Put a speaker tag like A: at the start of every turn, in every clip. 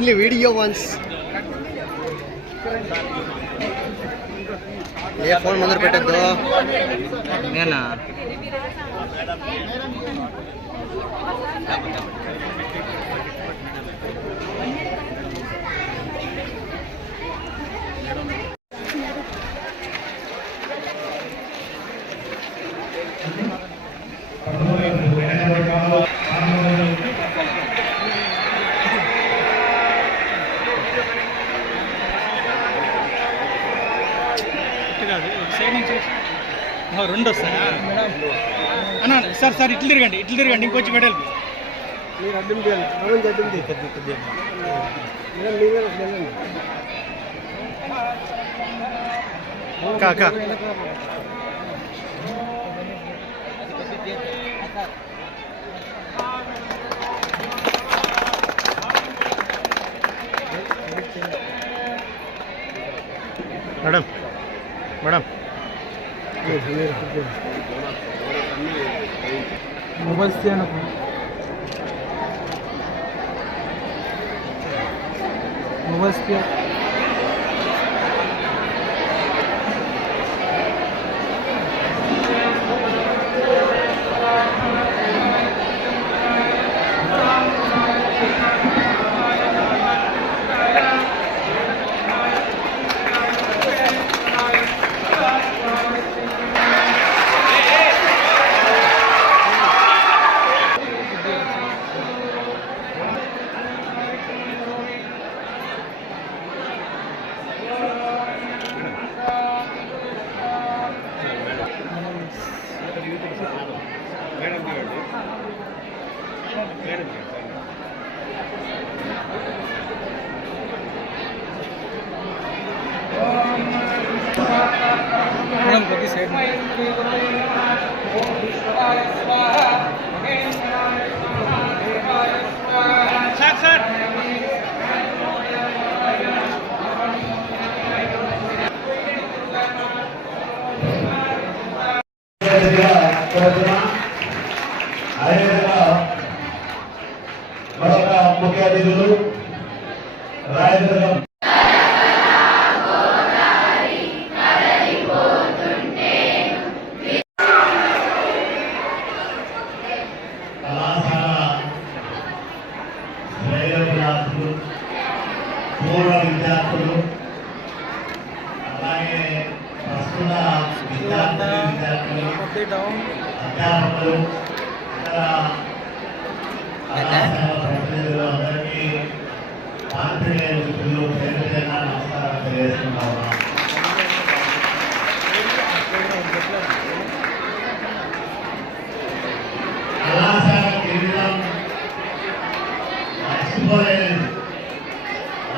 A: only video once. ये phone मंदिर
B: बेटा दो नहीं ना రెండు వస్తాయా అన్న సార్ సార్ ఇట్లు తిరగండి ఇట్లు తిరగండి ఇంకొంచెం మెడల్
A: మీరు అడ్డం చేయాలి అవును అడ్డం చేయాలి కాకా madam madam
C: mobile scan mobile scan said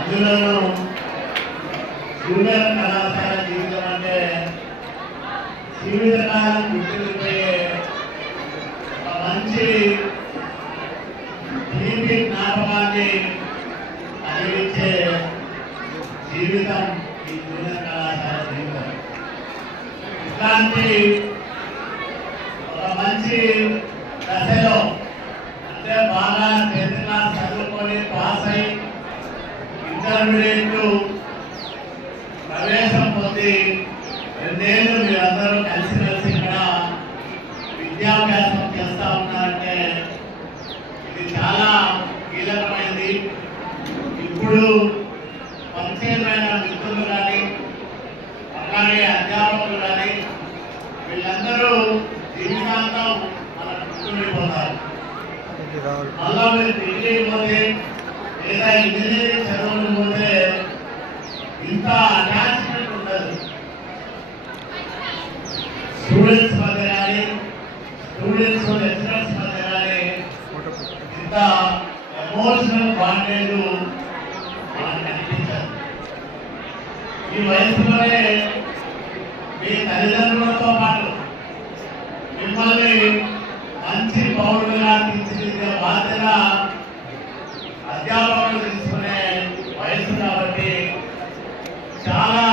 C: అందులో జూనియర్ కళాశాల జీవితం అంటే జీవితకాలం గుర్తుండిపోయే మంచి తీపి జ్ఞాపకాన్ని అందించే జీవితం ఈ జూనియర్ కళాశాల జీవితం. ఇట్లాంటి విద్యాభ్యాసం చేస్తా ఉన్నారంటే ఇది చాలా కీలకమైనది. ఇప్పుడు పరిచయమైన మిత్రులు కానీ అలాగే అధ్యాపకులు కానీ వీళ్ళందరూ జీవితాంతం మన గుర్తుండిపోతారు మళ్ళా మీరు డిగ్రీ పోతే లేదా ఇంజనీరింగ్ చదవడం పోతే ఇంత అటాచ్మెంట్ ఉండదు. స్టూడెంట్స్ మధ్య కానీ స్టూడెంట్స్ లెక్చరర్స్ మధ్య కానీ ఇంత ఎమోషనల్ బాండేజ్ మనకు కనిపించదు ఈ వయసులోనే మీ తల్లిదండ్రులతో పాటు మిమ్మల్ని మంచి పౌరులుగా తీర్చిదిద్దే బాధ్యత అధ్యాపకులు తీసుకునే వయసు కాబట్టి చాలా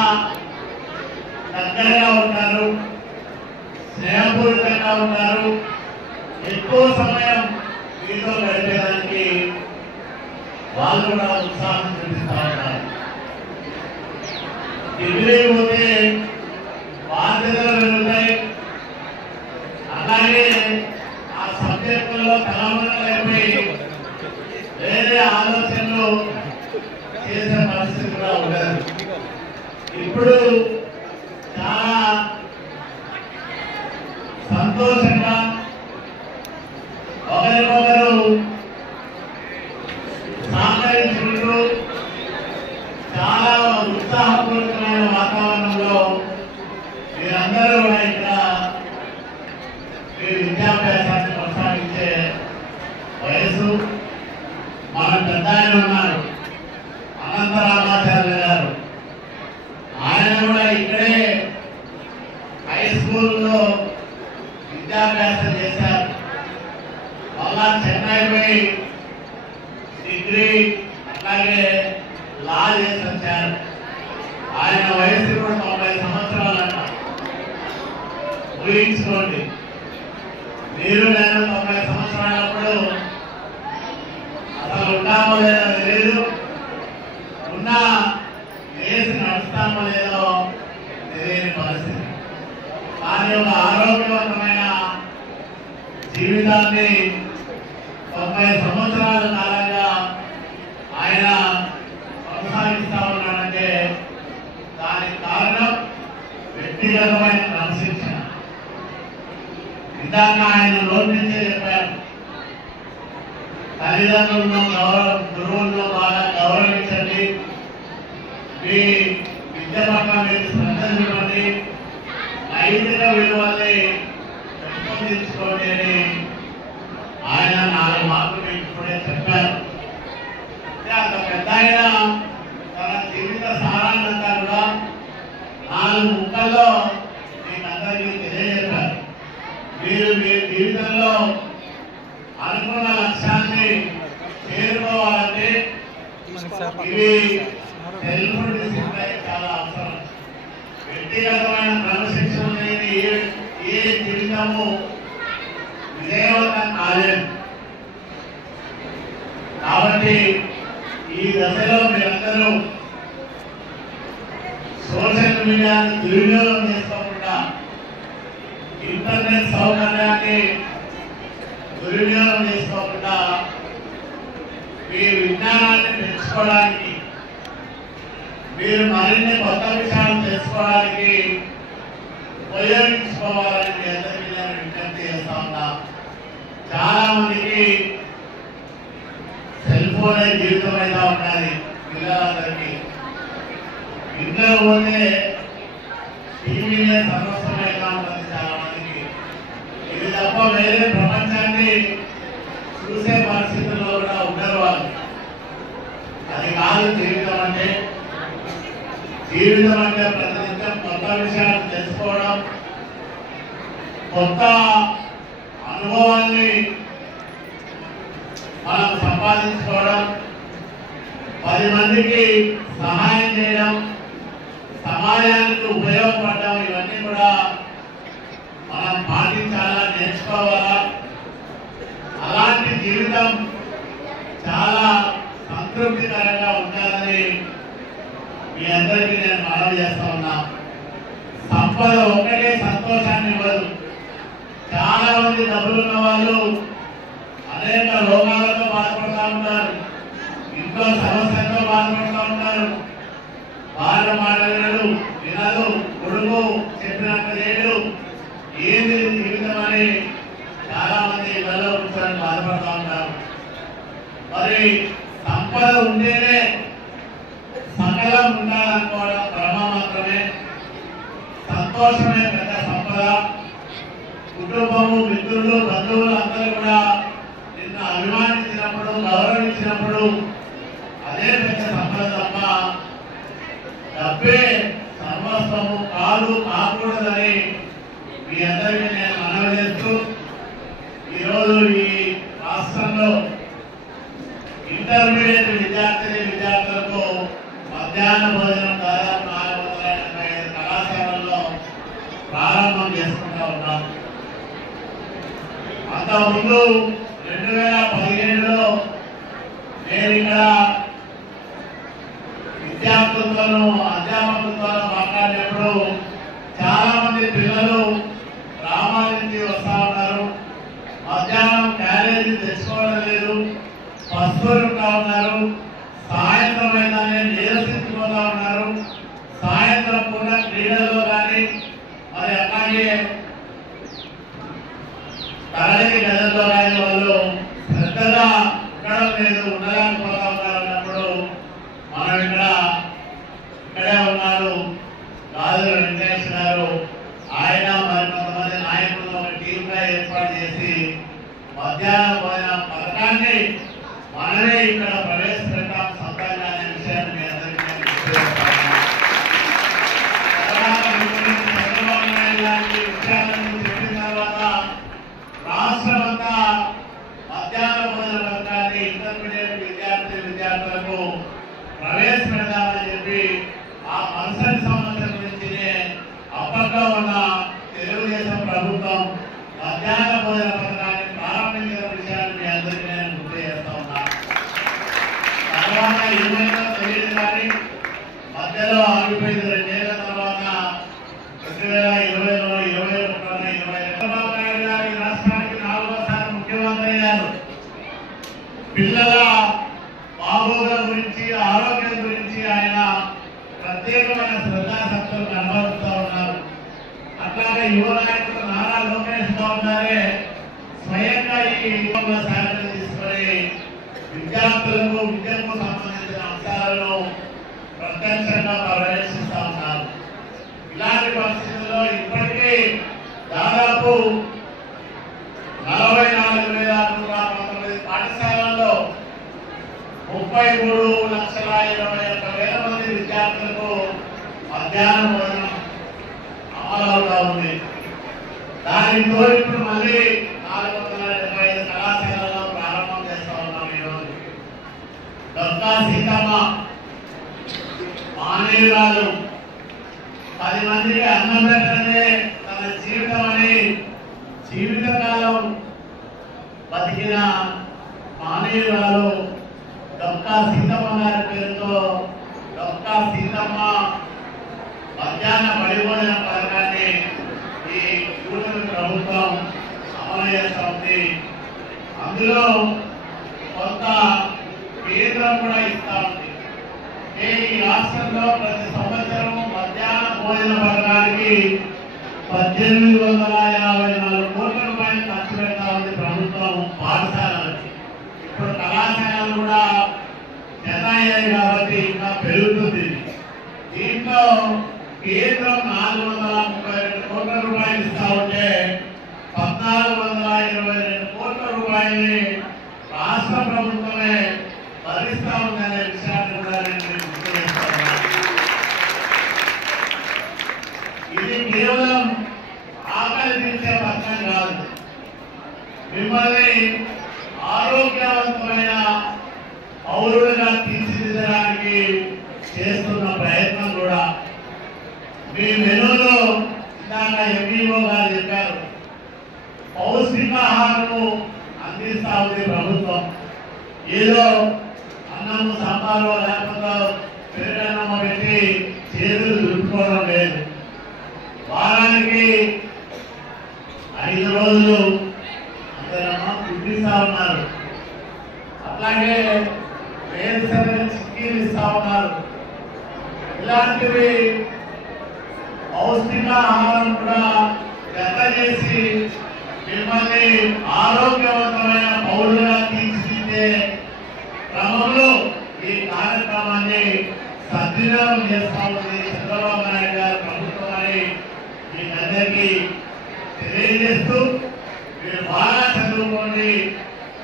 C: దగ్గరగా ఉంటారు స్నేహపూరితంగా ఉంటారు ఎక్కువ సమయం మీతో గడిపేదానికి వాళ్ళు కూడా ఉత్సాహం చూపిస్తూ ఉంటారు డిగ్రీ పోతే బాధ్యతలు పెరుగుతాయి అలాగే ఆ సబ్జెక్టుల్లో వేరే ఆలోచనలు చేసే పరిస్థితి కూడా ఉండదు. ఇప్పుడు చాలా సంతోషంగా ఒకరికొకరు సహకరించుకుంటూ చాలా ఉత్సాహపూరితమైన వాతావరణంలో మీరందరూ కూడా ఇక్కడ మీ విద్యాభ్యాసాన్ని కొనసాగించే వయసు మన పెద్ద ఆయన ఉన్నారు అనంత రామాచార్య గారు ఆయన కూడా ఇక్కడే హై స్కూల్లో విద్యాభ్యాసం చేశారు మళ్ళా చెన్నై పోయి డిగ్రీ అట్లాగే లా చేసి వచ్చారు ఆయన వయసు కూడా తొంభై సంవత్సరాలంట ఊహించుకోండి మీరు నేను తొంభై సంవత్సరాలప్పుడు అసలు ఉంటామో లేదో తెలియదు ఉన్నా లేచి నడుస్తామో లేదో తెలియని పరిస్థితి కానీ ఒక ఆరోగ్యవంతమైన జీవితాన్ని తొంభై సంవత్సరాల కాలంగా ఆయన కొనసాగిస్తా ఉన్నాడంటే దానికి కారణం వ్యక్తిగతమైన క్రమశిక్షణ. ఇందాక ఆయన నోటి నుంచే చెప్పారు. తల్లిదండ్రులను గౌరవ గురువులను బాగా గౌరవించండి. మీ విద్య పట్ల మీరు శ్రద్ధ చూడండి నైతిక విలువల్ని పెంపొందించుకోండి అని నాలుగు మార్కులు మీకు చెప్పారు అంత పెద్ద ఆయన తన జీవిత సారాన్నంతా కూడా నాలుగు ముక్కల్లో మీకు అందరికీ తెలియజెప్పారు మీరు మీ జీవితంలో అనుకున్న లక్ష్యాన్ని చేరుకోవాలంటే ఇవి సెల్ఫ్ డిసిప్లైన్ చాలా అవసరం. వ్యక్తిగతమైన క్రమశిక్షణ లేని ఏ ఏ జీవితము విజయవంతం కాలేదు. కాబట్టి ఈ దశలో మీరందరూ సోషల్ మీడియాను దుర్వినియోగం చేసుకోకుండా ఇంటర్నెట్ సౌకర్యాన్ని దుర్వినియోగం చేసుకోకుండా మీ విజ్ఞానాన్ని పెంచుకోవడానికి మీరు మరిన్ని కొత్త విషయాలు తెలుసుకోవడానికి ఉపయోగించుకోవాలని అందరికీ నేను విజ్ఞప్తి చేస్తా ఉన్నా. చాలా మందికి సెల్ ఫోన్ జీవితం ఉండాలి. పిల్లలందరికీ. ఇంట్లో పోతే టీవీనే సర్వస్వమైనా ఉంటుంది చాలా మందికి ఇది తప్ప వేరే ప్రపంచాన్ని చూసే పరిస్థితుల్లో కూడా ఉండరు వాళ్ళు. అది కాదు జీవితం అంటే. జీవితం అంటే ప్రతినిత్యం కొత్త విషయాలు తెలుసుకోవడం కొత్త అనుభవాల్ని సంపాదించుకోవడం పది మందికి సహాయం చేయడం సమాజానికి ఉపయోగపడడం ఇవన్నీ కూడా మనం పాటించాలా నేర్చుకోవాలా? అలాంటి జీవితం చాలా సంతృప్తికరంగా ఉండాలని మీ అందరికీ నేను మనవి చేస్తా ఉన్నా. సంపద ఒక్కటే సంతోషాన్ని ఇవ్వదు. చాలా మంది డబ్బులున్న వాళ్ళు అనేక లోక ఉన్నారు. ఎంతో సమస్యతో బాధపడుతూ ఉంటారు భార్య మాట వినదు కొడుకు చెప్పినట్టు చేయడు ఏది జీవితం అని చాలా మంది ఇళ్ళలో కూర్చొని బాధపడుతూ ఉంటారు మరి సంపద ఉంటేనే సకలం ఉండాలనుకోవడం భ్రమ మాత్రమే. సంతోషమే పెద్ద సంపద. కుటుంబము మిత్రులు బంధువులు అందరూ కూడా అభిమానించినప్పుడు గౌరవించినప్పుడు అదే పెద్ద సంపద తప్ప డబ్బే సర్వస్వము కాదు కాకూడదని మీ అందరికీ నేను మనవి చేస్తూ ఈరోజు ఈ రాష్ట్రంలో ఇంటర్మీడియట్ విద్యార్థిని విద్యార్థులకు మధ్యాహ్న భోజనం దాదాపు నాలుగు వందల ఎనభై ఐదు కళాశాలల్లో ప్రారంభం చేసుకుంటా ఉన్నాం అంతకుముందు రెండు వేల పదిహేడులో నేను ఇక్కడ విద్యార్థులతోనూ అధ్యాపకులతోనూ మాట్లాడినప్పుడు చాలా మంది పిల్లలు గ్రామాల నుంచి వస్తా ఉన్నారు మధ్యాహ్నం క్యారేజీ తెచ్చుకోవడం లేదు పస్తులు ఉంటా ఉన్నారు సాయంత్రం అయినానే నీరసించిపోతా ఉన్నారు. సాయంత్రం పూట క్రీడలు కానీ మరి అలాగే తరగతి గదుల్లో కానీ వాళ్ళు శ్రద్ధగా ఉండడం లేదు ఉండలేకపోతా ఉన్నారు అన్నప్పుడు మనం ఇక్కడ ఇక్కడే ఉన్నారు గాజుల వెంకటేష్ గారు ఆయన మరి కొంతమంది నాయకులు ఒక టీమ్గా ఏర్పాటు చేసి మధ్యాహ్న భోజన పథకాన్ని మనమే ఇక్కడ ప్రవేశపెట్టాం సొంతంగా అనే విషయాన్ని మీ అందరికీ నేను గుర్తు చేస్తాను. తర్వాత ముఖ్యమంత్రి చంద్రబాబు నాయుడు గారికి విషయాలను చెప్పిన తర్వాత రాష్ట్రం అంతా మధ్యాహ్న భోజన పథకాన్ని ఇంటర్మీడియట్ విద్యార్థి విద్యార్థులకు ప్రవేశపెడదామని చెప్పి ఆ మరుసటి సంవత్సరం నుంచినే అప్పట్లో ఉన్న తెలుగుదేశం ప్రభుత్వం మధ్యాహ్న భోజన పథకాన్ని ప్రారంభించిన విషయాన్ని మీ అందరికీ నేను గుర్తు చేస్తా ఉన్నా తర్వాత ఏమైనా తెలియదు కానీ మధ్యలో ఆగిపోయింది రెండేళ్ళ తర్వాత రెండు వేల ఇరవైలో ఇరవై ఒకటిలో ఇరవై చంద్రబాబు నాయుడు గారు ఈ రాష్ట్రానికి నాలుగోసారి ముఖ్యమంత్రి అయ్యారు పిల్లల బాగోగుల గురించి ఆరోగ్యం గురించి ఆయన ప్రత్యేకమైన శ్రద్ధాశక్తులు కనబరుస్తూ ఉన్నారు. అట్లాగే యువ నాయకుడు నారా లోకేష్ బాబు గారే స్వయంగా ఈ యువకుల సహాయం తీసుకొని విద్యార్థులకు విద్యకు సంబంధించిన అంశాలను ప్రత్యక్షంగా పర్యవేక్షిస్తూ ఉన్నారు. ఇలాంటి పరిస్థితుల్లో ఇప్పటికీ దాదాపు నలభై నాలుగు వేల నూట పంతొమ్మిది పాఠశాలల్లో ముప్పై మూడు లక్షల ఇరవై ఒక్క వేల మంది విద్యార్థులకు మధ్యాహ్న భోజనం అమలవుతా ఉంది. దాని ఇప్పుడు మళ్ళీ నాలుగు వందల డెబ్బై ఐదు కళాశాలలో ప్రారంభం చేస్తా ఉన్నాం ఈరోజు. దొక్కా సీతమ్మ మానేయురాలు. పది మందికి అన్నం పెట్టడమే తన జీవితం అని జీవితకాలం బతికిన మానేయురాలు డొక్కా సీతమ్మ గారి పేరుతో డొక్కా సీతమ్మ మధ్యాహ్న పడిపోయిన పథకాన్ని ఈ కూటమి ప్రభుత్వం అమలు చేస్తా ఉంది అందులో కొంత కేంద్రం కూడా ఇస్తా ఉంది. ఈ రాష్ట్రంలో ప్రతి సంవత్సరం మధ్యాహ్న భోజన పథకానికి పద్దెనిమిది వందల యాభై నాలుగు కోట్ల రూపాయలు ఖర్చు పెడతా ఉంది ప్రభుత్వం పాఠశాలలకి. ఇప్పుడు కళాశాలలు కూడా జత అయ్యాయి కాబట్టి ఇంకా పెరుగుతుంది. దీంట్లో కేంద్రం నాలుగు వందల ముప్పై రెండు కోట్ల రూపాయలు ఇస్తా ఉంటే పద్నాలుగు వందల ఇరవై రెండు రూపాయల్ని రాష్ట్ర ప్రభుత్వమే భరిస్తా ఉందనే విషయాన్ని కూడా నేను ఇది కేవలం ఆకలి తీర్చే పథకం కాదు. మిమ్మల్ని ఆరోగ్యవంతమైన పౌరులుగా తీర్చిదిద్దడానికి చేస్తున్న ప్రయత్నం కూడా మీ మెనూలో ఇందాక ఎంఈఓ గారు చెప్పారు. పౌష్టికాహారము అందిస్తా ఉంది ప్రభుత్వం. ఏదో అన్నము సాంబారు లేకుండా పెరుగన్నము పెట్టి చేతులు దుట్టుకోవడం లేదు. వారానికి ఐదు రోజులు అందరమ్మా పుట్టిస్తా ఉన్నారు అట్లాగే వేరుశనగ చిక్కీలు ఇస్తా ఉన్నారు. ఇలాంటివి పౌష్టిక ఆహారం కూడా జత చేసి మిమ్మల్ని ఆరోగ్యవంతమైన పౌరులుగా తీర్చిదిద్దే క్రమంలో ఈ కార్యక్రమాన్ని సద్వినియోగం చేస్తా ఉంది చంద్రబాబు నాయుడు గారు ప్రభుత్వం అని మీకు అందరికీ తెలియజేస్తూ మీరు బాగా చదువుకోండి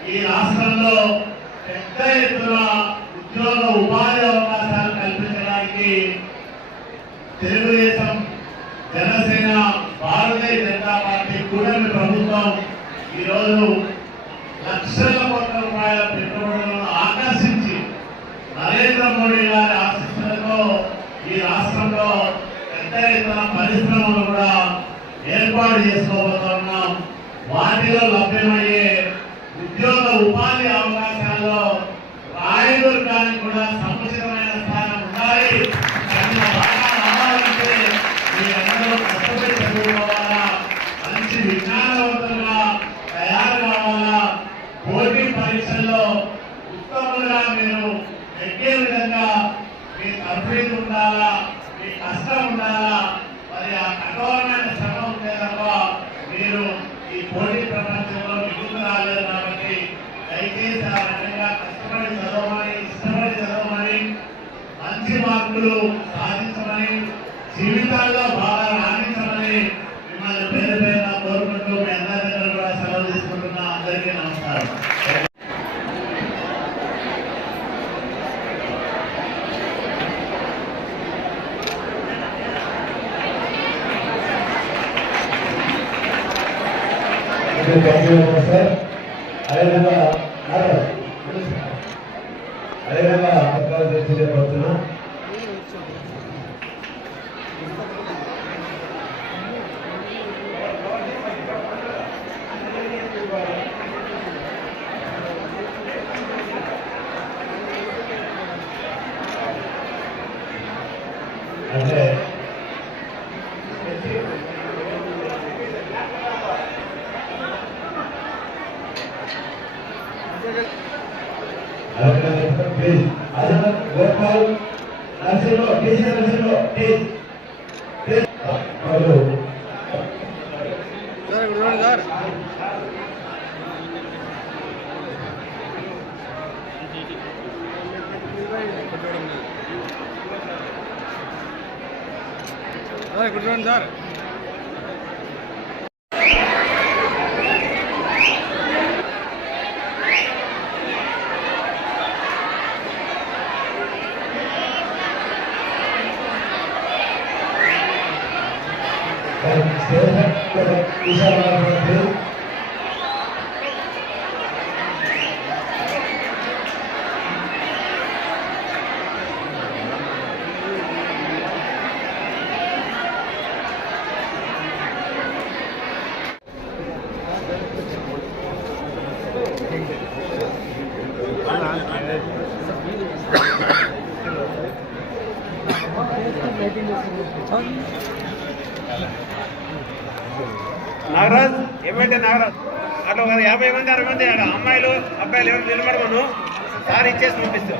C: ఈ రాష్ట్రంలో పెద్ద ఎత్తున ఉద్యోగ ఉపాధి అవకాశాలు కల్పించడానికి తెలుగుదేశం జనసేన భారతీయ జనతా పార్టీ కూటమి ప్రభుత్వం ఈరోజు లక్షల కోట్ల రూపాయల పెట్టుబడులను ఆకర్షించి నరేంద్ర మోడీ గారి ఆశీస్సులతో ఈ రాష్ట్రంలో పెద్ద పరిశ్రమలు కూడా ఏర్పాటు చేసుకోబోతున్నాం. వాటిలో లభ్యమయ్యే ఉద్యోగ ఉపాధి అవకాశాల్లో రాయదుర్గానికి కూడా సముచితమైన స్థానం ఉండాలి దాన్ని బాగా రావాలంటే మీరందరూ కష్టపడి చదువుకోవాలా మంచి విజ్ఞానవంతంగా తయారు కావాలా పోటీ పరీక్షల్లో ఉత్తములుగా మీరు ఎక్కే విధంగా మీ తర్ఫీదు ఉండాలా మీ కష్టం ఉండాలా? మరి ఆ కఠోరమైన శ్రమ ఉంటే తప్ప మీరు ఈ పోటీ ప్రపంచంలో నిపుణులు రాలేదు కాబట్టి దయచేసి ఆ రకంగా కష్టపడి చదవమని ఇష్టపడి చదవమని మంచి మార్కులు సాధించమని జీవితాల్లో బాగా రాణించమని మిమ్మల్ని పేరు పేరున కోరుకుంటూ మీ అందరి దగ్గర కూడా సెలవు తీసుకుంటున్నా అందరికీ నమస్కారం
D: ధన్యవాదాలు సార్ అదేవిధంగా నారాయణ. అదేవిధంగా పత్రాలు తెలియజేయబడుతున్నా వాళ్ళు
A: సార్ ఇక్కడ చూడండి సార్ సార్ ఇక్కడ చూడండి సార్
D: విశాలమైన
A: నాగరాజ్ ఏమంటే నాగరాజ్ అట్లా ఒక యాభై మంది అరవై మంది అమ్మాయిలు అబ్బాయిలు ఎవరు నిలబడమను? సార్ ఇచ్చేసి పంపిస్తాం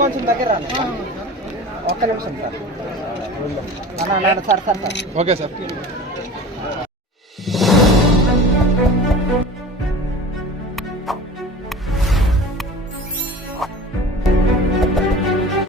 A: కొంచెం దగ్గర రాను ఒక్క నిమిషం sir. Sir sir sir.
B: Okay sir.